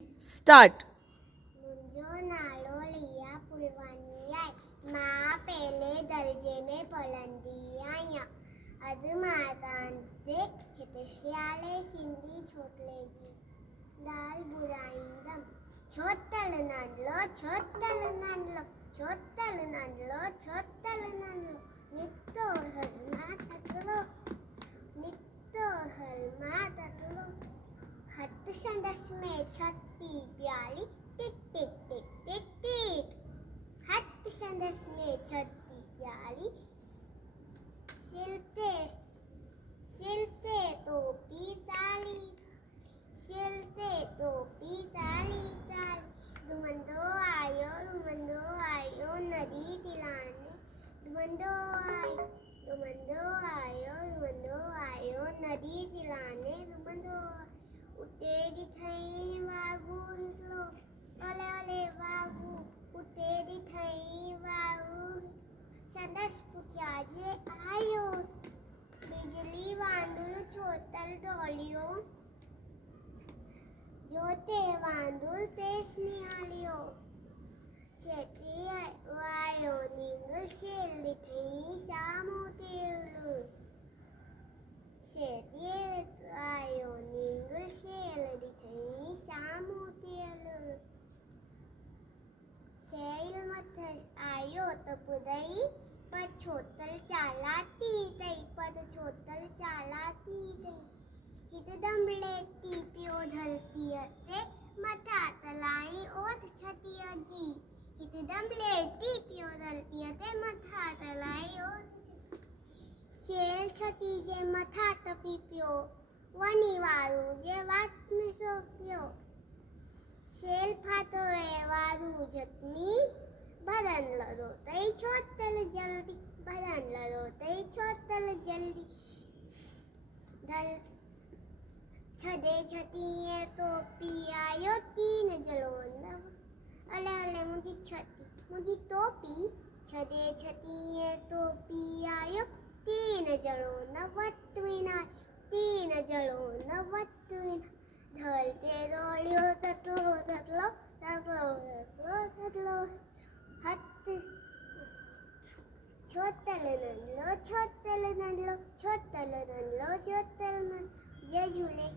Start. मुंहिंजो नालो लिया पुलवानी आहे। मां पहले दर्जे में पढ़ंदी आहियां। अॼु मां तव्हांखे हिते सियारे सिंधी छोकिरे जी ॻाल्हि ॿुधाईंदमि। छोतल नंढलो छोतल नंढलो नितो हलमा ततलो हथ संदसि में छती प्याली tick tick tick tick tick. हथ संदसि में छती प्याली सिलते टोपी ताली ताली। रुमंदो आयो नदी तिलाने रुमंदो आयो नदी तिलाने उते ॾिठई वाघू हिकिड़ो ओले ओले वाघू उते ॾिठई वाघू संदसि पुठियां जे आयो। बिजली वांदुर छोतल दौड़ियो जो ते वांदुर तेस निहालियो। सेठी आयो नींगल शेल ॾिठई साम्हूं तेल। सेठी आयो नींगल शेल ॾिठई साम्हूं तेल। शेल मथसि आयो त ॿुधई पर छोतल चालाकी अथई। हिकदम लेटी पियो धरतीअ ते मथां तलाई ओत छतीअ जी। शेल छती जे मथां टपी पियो वञी वारू जे वात में सो पियो। शेल फाथो वारू जख्मी भरन लॻो तई छोतल जल्दी ढल छॾे छतीअ टोपी आयो तीन जलो अले अले मुंहिंजी टोपी छॾे छतीअ टोपी आयो तीन जलो न वत विना ढल ते दौड़ियो तकलो हथ छोतल नंढलो जय झूले।